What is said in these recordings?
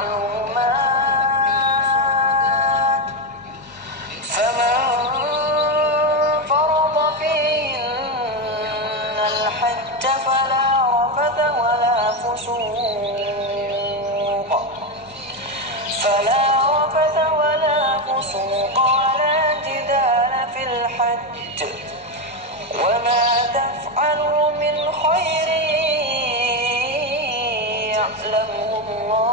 معلومات فمن فرض فيهن الحج فلا رفث ولا فسوق ولا جدال في الحج وما تفعلوا من خير يعلمه الله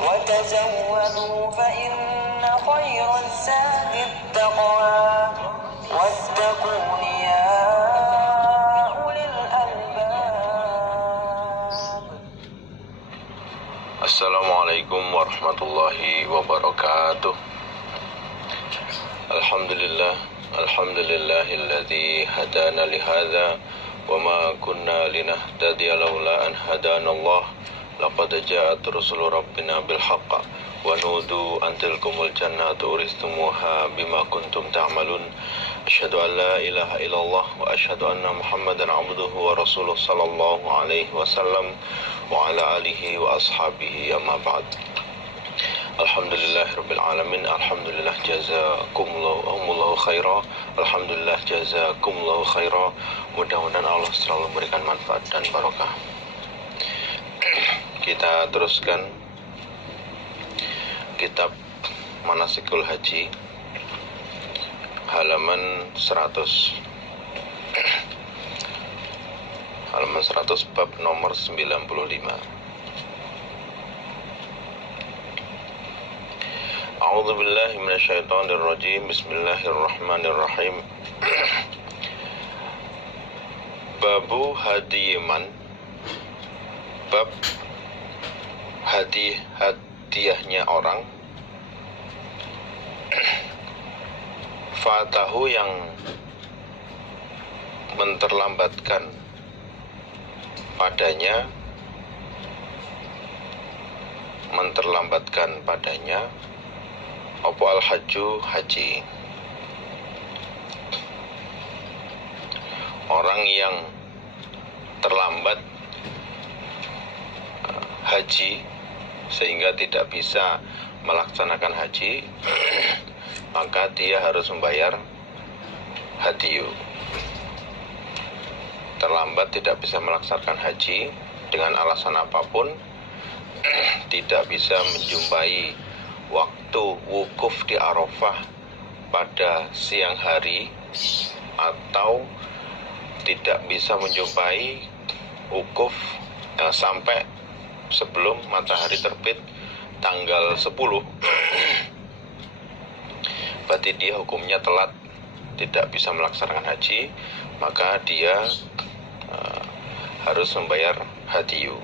وتزودوا فإن خير الزاد التقوى واتقون يا أولي الألباب. Assalamualaikum warahmatullahi wabarakatuh. Alhamdulillahilladzi hadana lihadza wa ma kunna linahtadiya laula an hadanallah. Laqad ja'at rusulu rabbina bil haqq wa nudu an tilkumul jannatu uristumuha bima kuntum ta'malun. Asyhadu an la ilaha illallah wa asyhadu anna Muhammadan abduhu wa rasuluh sallallahu alaihi wasallam wa ala alihi wa ashabihi amma ba'd. Alhamdulillahirabbil alamin. Alhamdulillah jazakumullahu khaira. Alhamdulillah jazakumullahu khaira. Mudah-mudahan Allah selalu memberikan manfaat dan barokah. Kita teruskan kitab Manasikul Haji halaman 100 bab nomor 95. A'udzu billahi minasyaitonir rajim. Bismillahirrahmanirrahim. Babu hadiman, bab hadiahnya orang. Fatahu yang menterlambatkan padanya apa al-hajju haji. Orang yang terlambat haji sehingga tidak bisa melaksanakan haji maka dia harus membayar hadiyu. Terlambat tidak bisa melaksanakan haji dengan alasan apapun, tidak bisa menjumpai waktu wukuf di Arafah pada siang hari, atau tidak bisa menjumpai wukuf sampai sebelum matahari terbit tanggal 10 berarti dia hukumnya telat, tidak bisa melaksanakan haji, maka dia harus membayar hadiyu.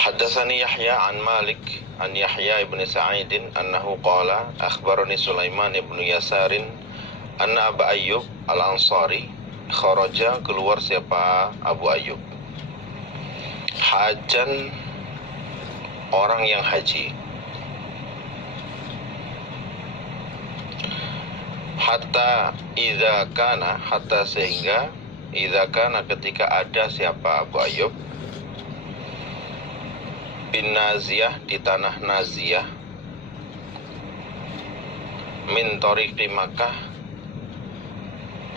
Haddatsani Yahya an Malik an Yahya ibn Sa'idin annahu qala akhbarani Sulaiman ibn Yasarin anna Abu Ayyub al-Ansari kharaja, keluar siapa Abu Ayyub, hajan, orang yang haji, hatta sehingga idza kana ketika ada siapa Abu Ayyub bin Naziyah, di tanah Naziyah, min tariqi Makkah,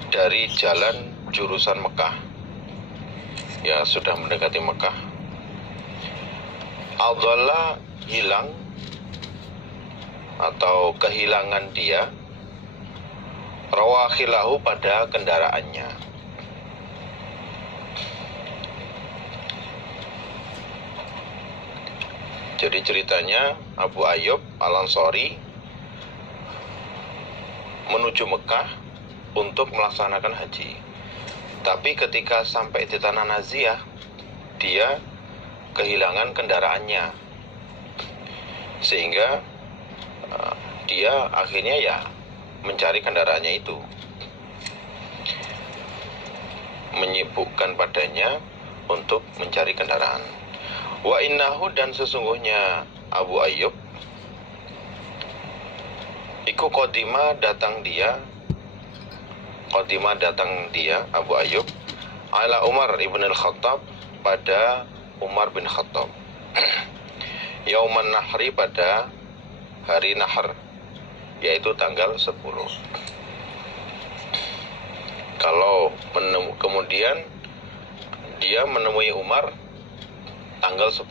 dari jalan jurusan Mekah, ya sudah mendekati Mekah. Adalla, hilang atau kehilangan dia, rawakhilahu, pada kendaraannya. Jadi ceritanya Abu Ayyub al-Ansari menuju Mekah untuk melaksanakan haji. Tapi ketika sampai di tanah Naziyah, dia kehilangan kendaraannya, sehingga dia akhirnya ya mencari kendaraannya itu, menyibukkan padanya untuk mencari kendaraan. Wa innahu, dan sesungguhnya Abu Ayyub iku kodima datang dia Abu Ayyub ala Umar ibn al-Khattab, pada Umar bin Khattab. Yauman Nahri, pada hari Nahar, yaitu tanggal 10. Kalau kemudian dia menemui Umar tanggal 10.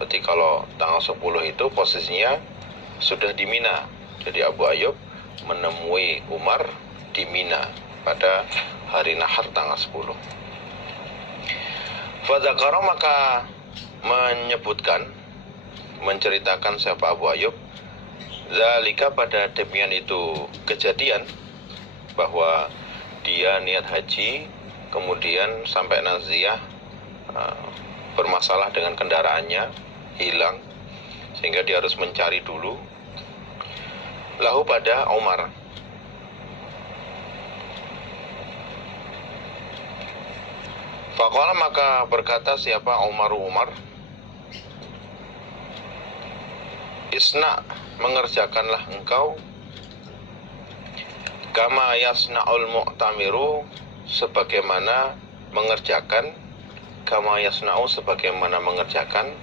Berarti kalau tanggal 10 itu posisinya sudah di Mina. Jadi Abu Ayyub menemui Umar di Mina pada hari Nahar tanggal 10. Fadzakara, maka menyebutkan, menceritakan siapa Abu Ayyub, zalika, pada demikian itu kejadian, bahwa dia niat haji, kemudian sampai Naziyah bermasalah dengan kendaraannya, hilang, sehingga dia harus mencari dulu. Lahu, pada Umar. Faqala, maka berkata siapa Umar, isna, mengerjakanlah engkau, kama yasna'ul mu'tamiru, sebagaimana mengerjakan, kama yasna'u, sebagaimana mengerjakan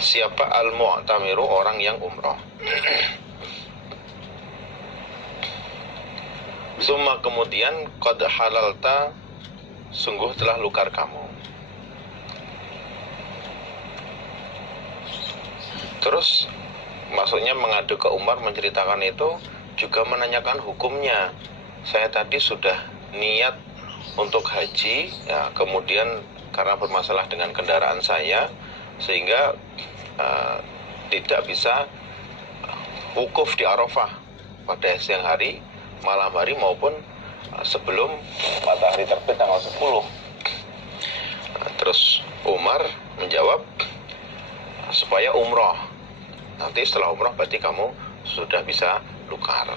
siapa al-mu'tamiru, orang yang umrah. Summa, kemudian, qad halalta, sungguh telah lukar kamu. Terus maksudnya mengadu ke Umar, menceritakan itu, juga menanyakan hukumnya. Saya tadi sudah niat untuk haji, ya, kemudian karena bermasalah dengan kendaraan saya, sehingga tidak bisa wukuf di Arafah pada siang hari, malam hari, maupun sebelum matahari terbit tanggal 10. Terus Umar menjawab, supaya umroh. Nanti setelah umroh berarti kamu sudah bisa lukar.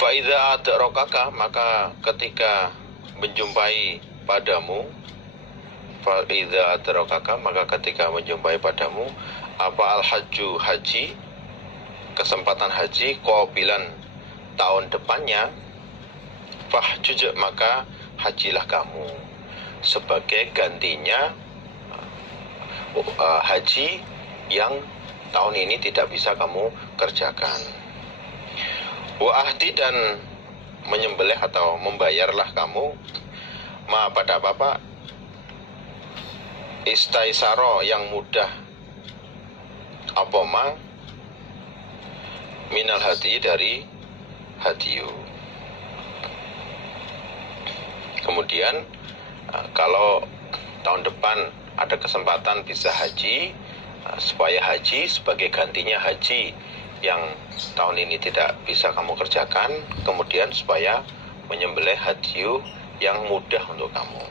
Fa'idha adrokaka, maka ketika menjumpai padamu, fa'idha adrokaka, maka ketika menjumpai padamu, apa al-hajju, haji, kesempatan haji, qabilan, tahun depannya, fahjuj, maka hajilah kamu, sebagai gantinya haji yang tahun ini tidak bisa kamu kerjakan. Wa ahdi, dan menyembelih atau membayarlah kamu, ma, pada apa, istaisaro, yang mudah, apa ma, minal hadi, dari hadiyu. Kemudian kalau tahun depan ada kesempatan bisa haji, supaya haji sebagai gantinya haji yang tahun ini tidak bisa kamu kerjakan, kemudian supaya menyembelih hadiyu yang mudah untuk kamu.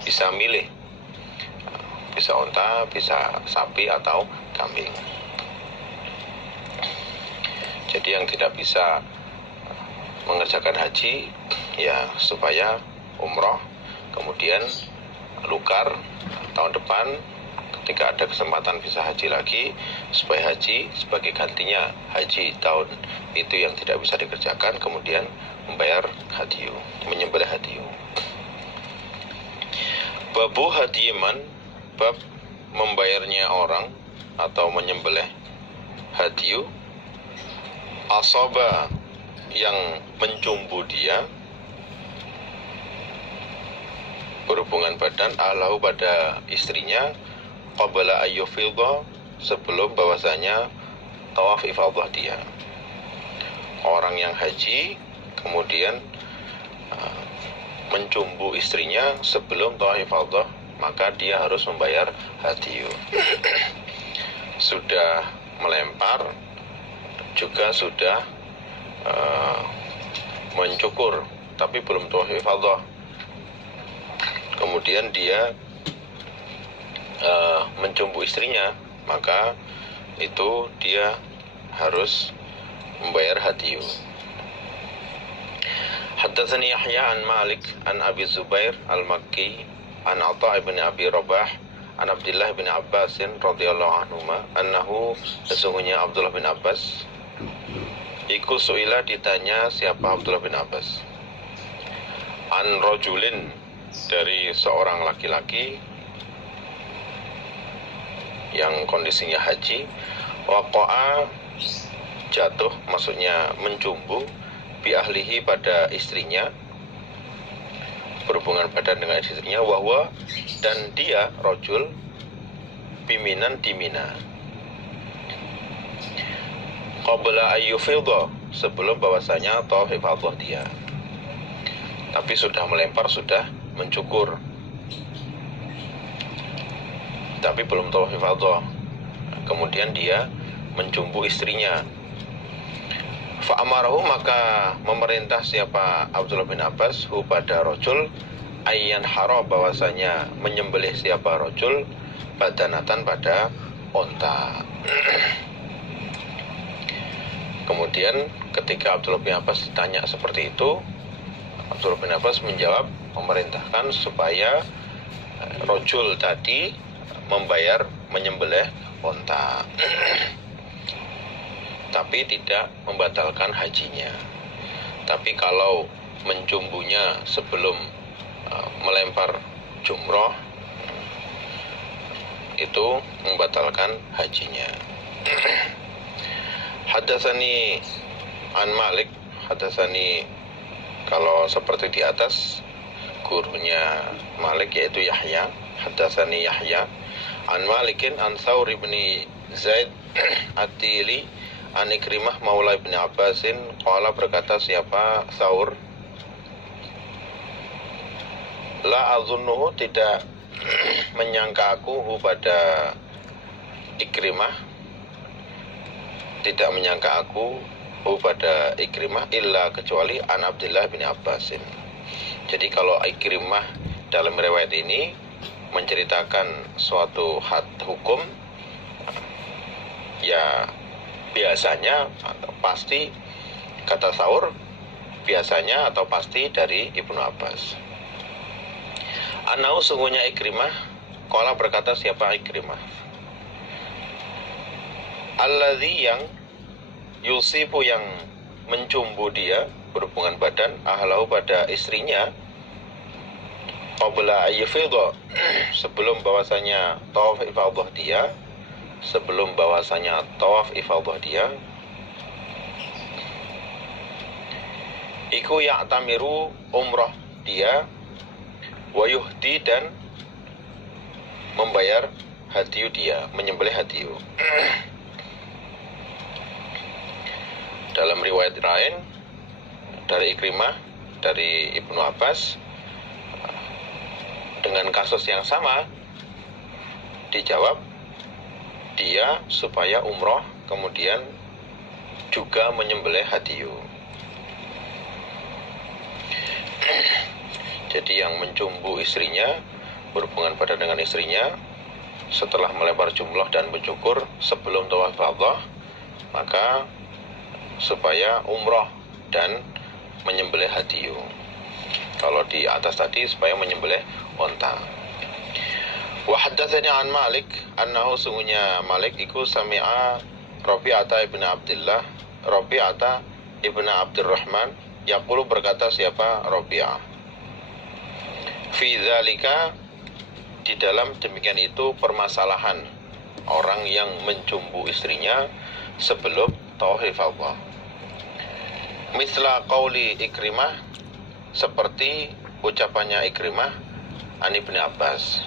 Bisa milih, bisa unta, bisa sapi, atau kambing. Jadi yang tidak bisa mengerjakan haji, ya supaya umroh, kemudian lukar tahun depan ketika ada kesempatan bisa haji lagi, supaya haji sebagai gantinya haji tahun itu yang tidak bisa dikerjakan, kemudian membayar hadiyu, menyembelih hadiyu. Babu hadiman, bab membayarnya orang atau menyembelih hadiyu, asoba, yang mencumbu dia, berhubungan badan, alahu, pada istrinya, qabla ayyufidha, sebelum bahwasanya tawaf ifadah dia. Orang yang haji kemudian mencumbu istrinya sebelum tawaf ifadah, maka dia harus membayar hadiyu. Sudah melempar, juga sudah mencukur, tapi belum tawaf ifadah, kemudian dia mencumbu istrinya, maka itu dia harus membayar hadiyu. Haddatsani Yahya an Malik an Abi Zubair al-Makki an Atha ibn Abi Rabah an Abdullah bin Abbas radhiyallahu anhuma annahu, sesungguhnya Abdullah bin Abbas iku suila, ditanya siapa Abdullah bin Abbas, an rajulin, dari seorang laki-laki yang kondisinya haji, waqa'a, jatuh, maksudnya mencumbu, bi ahlihi, pada istrinya, berhubungan badan dengan istrinya, wahwa, dan dia rajul, biminan, di Mina, qabla ayyufidha, sebelum bahwasanya tawaf ifadah dia, tapi sudah melempar, sudah mencukur, tapi belum tawaf ifadah. Kemudian dia mencumbu istrinya. Fa'amarahu, maka memerintah siapa Abdullah bin Abbas, hu, pada rajul, ayyan haro, bahwasanya menyembelih siapa rajul, badanatan, pada onta. Kemudian ketika Abdullah bin Abbas ditanya seperti itu, Abdullah bin Abbas menjawab, memerintahkan supaya rajul tadi membayar menyembelih onta, tapi tidak membatalkan hajinya. Tapi kalau mencumbunya sebelum melempar jumroh, itu membatalkan hajinya. Hadatsani an Malik, hadatsani, kalau seperti di atas, gurunya Malik yaitu Yahya, hadatsani Yahya an Malikin an Thawr bin Zaid At-Tili an Ikrimah maula ibn Abbasin, qala, berkata siapa Thawr, la azunnuhu, tidak menyangka aku, pada Ikrimah, tidak menyangka aku pada Ikrimah, illa, kecuali an Abdullah bin Abbasin. Jadi kalau Ikrimah dalam riwayat ini menceritakan suatu had hukum, ya biasanya atau pasti, kata Thaur, biasanya atau pasti dari Ibnu Abbas. Anau, sungguhnya Ikrimah, qala, berkata siapa Ikrimah, alladzi, yang yusifu, yang mencumbu dia, berhubungan badan, ahlahu, pada istrinya, qabla ayyufidha, sebelum bahwasanya tawaf ifadah dia, sebelum bahwasanya tawaf ifadah dia, iku ya'tamiru, umrah dia, wa yuhdi, dan membayar hadiyu dia, menyembelih hadiyu. Dalam riwayat lain dari Ikrimah, dari Ibnu Abbas, dengan kasus yang sama, dijawab dia supaya umroh, kemudian juga menyembelih hadiyu. Jadi yang mencumbu istrinya, berhubungan badan dengan istrinya, setelah melempar jumroh dan mencukur sebelum tawaf ifadah, maka supaya umroh dan menyembelih hadiyu. Kalau di atas tadi supaya menyembelih onta. Wa haddatsani an Malik annahu, sungguhnya Malik iku sami'a Rabi'ata ibn Abdullah, Rabi'ata ibn Abdurrahman, yaqulu, berkata siapa Rabi'ah, fi dzalika, di dalam demikian itu permasalahan orang yang mencumbu istrinya sebelum tawaf ifadah, misla qauli Ikrimah, seperti ucapannya Ikrimah an Ibnu Abbas,